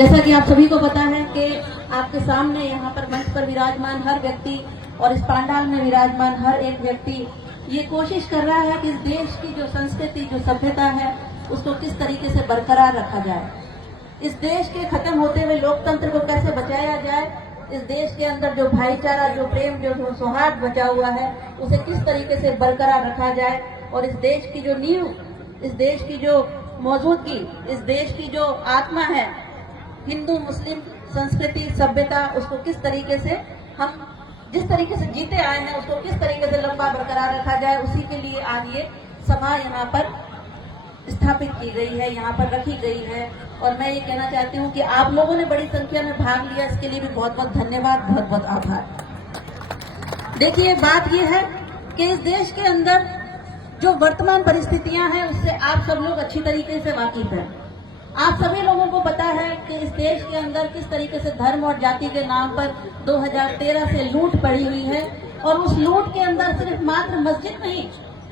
जैसा कि आप सभी को पता है कि आपके सामने यहाँ पर मंच पर विराजमान हर व्यक्ति और इस पंडाल में विराजमान हर एक व्यक्ति ये कोशिश कर रहा है कि इस देश की जो संस्कृति, जो सभ्यता है, उसको किस तरीके से बरकरार रखा जाए। इस देश के खत्म होते हुए लोकतंत्र को कैसे बचाया जाए, इस देश के अंदर जो भाईचारा, जो प्रेम, जो सौहार्द बचा हुआ है, उसे किस तरीके से बरकरार रखा जाए और इस देश की जो नींव, इस देश की जो मौजूदगी, इस देश की जो आत्मा है, हिंदू मुस्लिम संस्कृति सभ्यता, उसको किस तरीके से हम जिस तरीके से जीते आए हैं उसको किस तरीके से लंबा बरकरार रखा जाए, उसी के लिए आज ये सभा यहाँ पर स्थापित की गई है, यहाँ पर रखी गई है। और मैं ये कहना चाहती हूँ कि आप लोगों ने बड़ी संख्या में भाग लिया, इसके लिए भी बहुत बहुत धन्यवाद, बहुत बहुत आभार। देखिए, बात ये है कि इस देश के अंदर जो वर्तमान परिस्थितियां हैं उससे आप सब लोग अच्छी तरीके से वाकिफ हैं। आप सभी लोगों को पता है कि इस देश के अंदर किस तरीके से धर्म और जाति के नाम पर 2013 से लूट पड़ी हुई है और उस लूट के अंदर सिर्फ मात्र मस्जिद नहीं,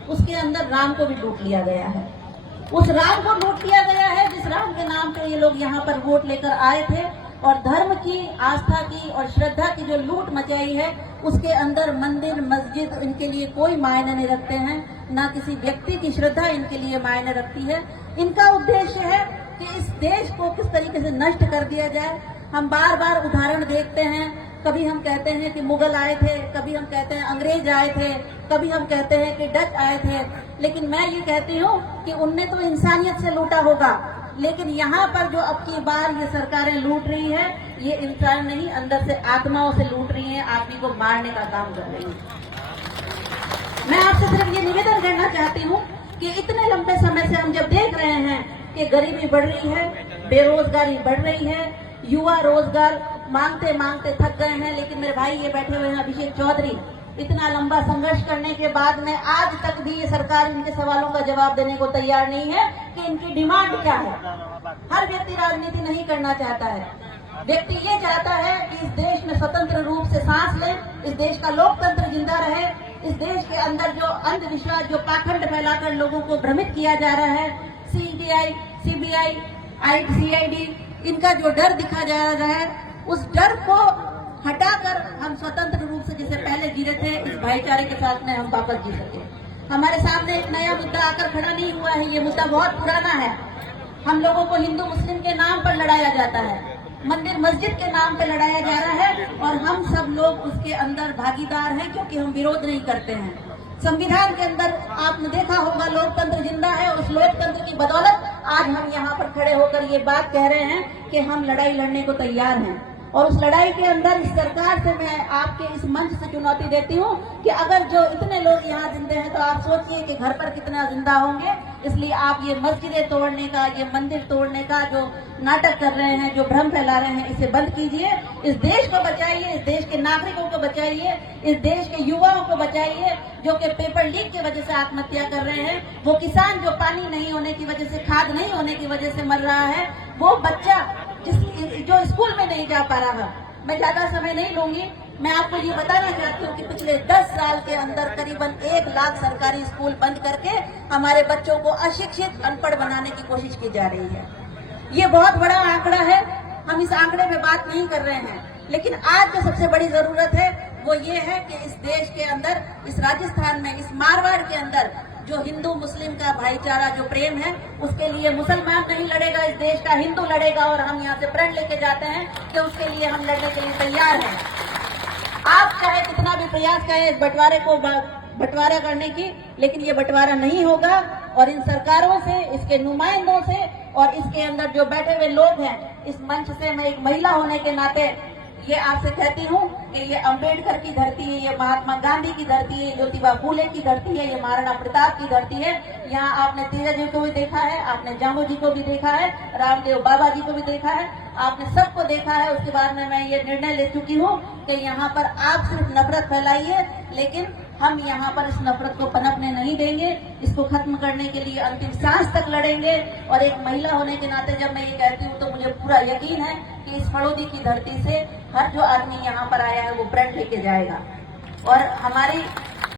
उसके अंदर राम को भी लूट लिया गया है। उस राम को लूट लिया गया है जिस राम के नाम पर ये लोग यहाँ पर वोट लेकर आए थे, और धर्म की, आस्था की और श्रद्धा की जो लूट मचाई है उसके अंदर मंदिर, मस्जिद इनके लिए कोई मायने नहीं रखते हैं, ना किसी व्यक्ति की श्रद्धा इनके लिए मायने रखती है। इनका उद्देश्य है कि इस देश को किस तरीके से नष्ट कर दिया जाए। हम बार बार उदाहरण देखते हैं, कभी हम कहते हैं कि मुगल आए थे, कभी हम कहते हैं अंग्रेज आए थे, कभी हम कहते हैं कि डच आए थे, लेकिन मैं ये कहती हूँ कि उनने तो इंसानियत से लूटा होगा, लेकिन यहाँ पर जो अब की बार ये सरकारें लूट रही है, ये इंसान नहीं, अंदर से आत्माओं से लूट रही है, आदमी को मारने का काम कर रही है। मैं आपसे सिर्फ ये निवेदन करना चाहती हूँ कि इतने लंबे समय से हम जब देख रहे हैं कि गरीबी बढ़ रही है, बेरोजगारी बढ़ रही है, युवा रोजगार मांगते मांगते थक गए हैं, लेकिन मेरे भाई ये बैठे हुए हैं अभिषेक चौधरी, इतना लंबा संघर्ष करने के बाद में आज तक भी ये सरकार इनके सवालों का जवाब देने को तैयार नहीं है कि इनकी डिमांड क्या है। हर व्यक्ति राजनीति नहीं करना चाहता है, व्यक्ति ये चाहता है कि इस देश में स्वतंत्र रूप से सांस ले, इस देश का लोकतंत्र जिंदा रहे, इस देश के अंदर जो अंधविश्वास, जो पाखंड फैलाकर लोगों को भ्रमित किया जा रहा है, सीबीआई, सीआईडी, इनका जो डर दिखा जा रहा है, उस डर को हटाकर हम स्वतंत्र रूप से जैसे पहले जी रहे थे, इस भाईचारे के साथ में हम वापस जी सके। हमारे सामने एक नया मुद्दा आकर खड़ा नहीं हुआ है, ये मुद्दा बहुत पुराना है। हम लोगों को हिंदू मुस्लिम के नाम पर लड़ाया जाता है, मंदिर मस्जिद के नाम पर लड़ाया जा रहा है, और हम सब लोग उसके अंदर भागीदार हैं क्योंकि हम विरोध नहीं करते हैं। संविधान के अंदर आपने देखा होगा लोकतंत्र जिंदा है, उस लोकतंत्र की बदौलत आज हम यहाँ पर खड़े होकर ये बात कह रहे हैं कि हम लड़ाई लड़ने को तैयार हैं। और उस लड़ाई के अंदर इस सरकार से मैं आपके इस मंच से चुनौती देती हूँ कि अगर जो इतने लोग यहाँ जिंदे हैं तो आप सोचिए कि घर पर कितना जिंदा होंगे। इसलिए आप ये मस्जिदें तोड़ने का, ये मंदिर तोड़ने का जो नाटक कर रहे हैं, जो भ्रम फैला रहे हैं, इसे बंद कीजिए। इस देश को बचाइए, इस देश के नागरिकों को बचाइए, इस देश के युवाओं को बचाइए जो कि पेपर लीक की वजह से आत्महत्या कर रहे हैं, वो किसान जो पानी नहीं होने की वजह से, खाद नहीं होने की वजह से मर रहा है, वो बच्चा जो स्कूल में नहीं जा पा रहा। मैं ज्यादा समय नहीं लूंगी, मैं आपको ये बताना चाहती हूँ कि पिछले 10 साल के अंदर करीबन 1 लाख सरकारी स्कूल बंद करके हमारे बच्चों को अशिक्षित, अनपढ़ बनाने की कोशिश की जा रही है। ये बहुत बड़ा आंकड़ा है, हम इस आंकड़े में बात नहीं कर रहे हैं, लेकिन आज जो सबसे बड़ी जरूरत है वो ये है कि इस देश के अंदर, इस राजस्थान में, इस मारवाड़ के अंदर जो हिंदू मुस्लिम का भाईचारा, जो प्रेम है, उसके लिए मुसलमान नहीं लड़ेगा, इस देश का हिंदू लड़ेगा। और हम यहाँ से प्रण लेके जाते हैं कि उसके लिए हम लड़ने के लिए तैयार हैं। आप चाहे कितना भी प्रयास करें इस बंटवारे को बंटवारा करने की, लेकिन ये बंटवारा नहीं होगा। और इन सरकारों से, इसके नुमाइंदों से और इसके अंदर जो बैठे हुए लोग हैं, इस मंच से मैं एक महिला होने के नाते ये आपसे कहती हूँ कि ये अंबेडकर की धरती है, ये महात्मा गांधी की धरती है, ज्योतिबा फूले की धरती है, ये महाराणा प्रताप की धरती है। यहाँ आपने तेजा जी को भी देखा है, आपने जामो जी को भी देखा है, रामदेव बाबा जी को भी देखा है, आपने सबको देखा है। उसके बाद में मैं ये निर्णय ले चुकी हूँ कि यहाँ पर आप सिर्फ नफरत फैलाइए, लेकिन हम यहाँ पर इस नफरत को पनपने नहीं देंगे, इसको खत्म करने के लिए अंतिम सांस तक लड़ेंगे। और एक महिला होने के नाते जब मैं ये कहती हूँ तो मुझे पूरा यकीन है कि इस हड़ौदी की धरती से हर जो आदमी यहाँ पर आया है वो प्रण लेके जाएगा। और हमारी